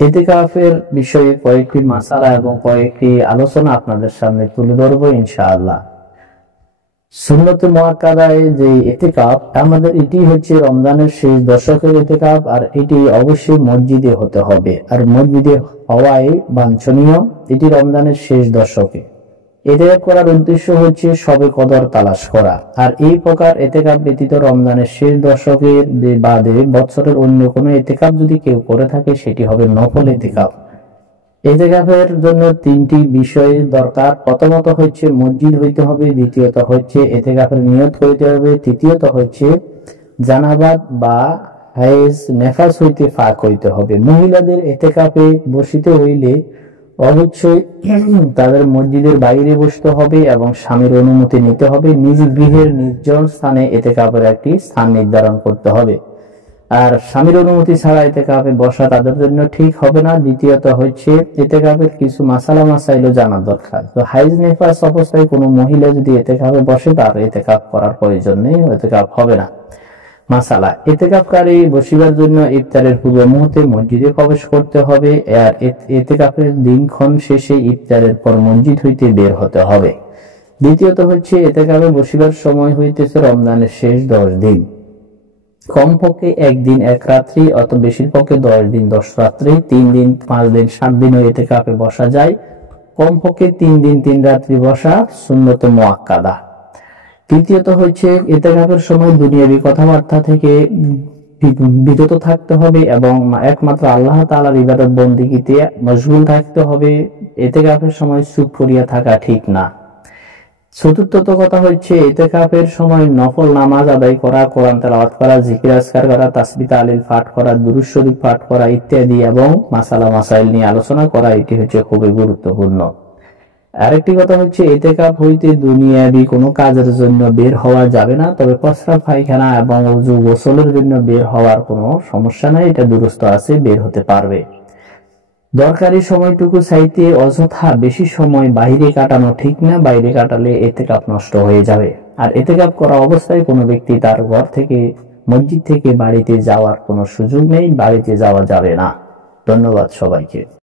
ইতিকাফের বিষয়ে কয়েকটি মাসালা এবং কয়েকটি আলোচনা আপনাদের সামনে তুলে ধরবো ইনশাআল্লাহ। সুন্নতে মুআক্কাদায় যে ইতিকাফ আমাদের, এটি হচ্ছে রমজানের শেষ দশকের ইতিকাফ, আর এটি অবশ্যই মসজিদে হতে হবে, আর মসজিদে হওয়াই বাঞ্ছনীয়। এটি রমজানের শেষ দশকে ইতিকাফ করার উদ্দেশ্য হচ্ছে শবে কদর তালাশ করা। আর এই প্রকার ইতিকাফ ব্যতীত রমজানের শেষ দশকের বাদে বছরের অন্য কোনো ইতিকাফ যদি কেউ করে থাকে সেটি হবে নফল ইতিকাফ। ইতিকাফের জন্য তিনটি বিষয় দরকার। প্রথমত হচ্ছে মসজিদ হইতে হবে, দ্বিতীয়ত হচ্ছে ইতিকাফের নিয়ত হইতে হবে, তৃতীয়ত হচ্ছে জানাবাত বা হাইজ নেফাস হইতে ফাঁক হইতে হবে। মহিলাদের ইতিকাফে বসিতে হইলে অবশ্যই তাদের মসজিদের বাইরে বসতে হবে এবং স্বামীর অনুমতি নিতে হবে। নিজ গৃহের নির্জন স্থানে ইতিকাফের একটি স্থান নির্ধারণ করতে হবে। আর স্বামীর অনুমতি ছাড়া ইতিকাফে বসা তাদের জন্য ঠিক হবে না। দ্বিতীয়ত হচ্ছে ইতিকাফের কিছু মাসালা মাসাইলও জানা দরকার। তো হাইজ নেফাস অবস্থায় কোনো মহিলা যদি ইতিকাফে বসে, তার ইতিকাফ করার প্রয়োজন নেই, ইতিকাফ হবে না। মাসালা, ইতিকাফকারী বসিবার জন্য ইফতারের পূর্ব মুহূর্তে মসজিদে প্রবেশ করতে হবে, আর ইতিকাফের দিনক্ষণ শেষে ইফতারের পর মসজিদ হইতে বের হতে হবে। দ্বিতীয়ত হচ্ছে ইতিকাফে বসিবার সময় হইতেছে রমজানের শেষ 10 দিন, কমপক্ষে 1 দিন 1 রাত্রি, অত বেশির পক্ষে 10 দিন 10 রাত্রি। 3 দিন 5 দিন 7 দিনও ইতিকাফে বসা যায়। কমপক্ষে 3 দিন 3 রাত্রি বসা সুন্নতে মুআক্কাদা। তৃতীয়ত হচ্ছে ইতিকাফের সময় দুনিয়াবি কথাবার্তা থেকে বিরত থাকতে হবে এবং একমাত্র আল্লাহ তাআলার ইবাদত বন্দেগীতে মশগুল থাকতে হবে। ইতিকাফের সময় চুপ করিয়া থাকা ঠিক না। চতুর্থত কথা হচ্ছে ইতিকাফের সময় নফল নামাজ আদায় করা, কোরআন তেলাওয়াত করা, জিকির আজকার করা, তাসবিহ তাহলিল পাঠ করা, দুরূদ শরীফ পাঠ করা ইত্যাদি এবং মাসালা মাসাইল নিয়ে আলোচনা করা, এটি হচ্ছে খুবই গুরুত্বপূর্ণ। আরেকটি কথা হচ্ছে ইতিকাফ হইতে দুনিয়াবি কোনো কাজের জন্য বের হওয়া যাবে না, তবে প্রস্রাব পায়খানা এবং ওযু গোসলের জন্য বের হওয়ার কোনো সমস্যা নাই, এটা দুরুস্ত আছে, বের হতে পারবে। দরকারি সময়টুকু চাইতে অযথা বেশি সময় বাইরে কাটানো ঠিক না, বাইরে কাটালে ইতিকাফ নষ্ট হয়ে যাবে। আর ইতিকাফ করা অবস্থায় কোনো ব্যক্তি তার ঘর থেকে মসজিদ থেকে বাড়িতে যাওয়ার কোনো সুযোগ নেই, বাড়িতে যাওয়া যাবে না। ধন্যবাদ সবাইকে।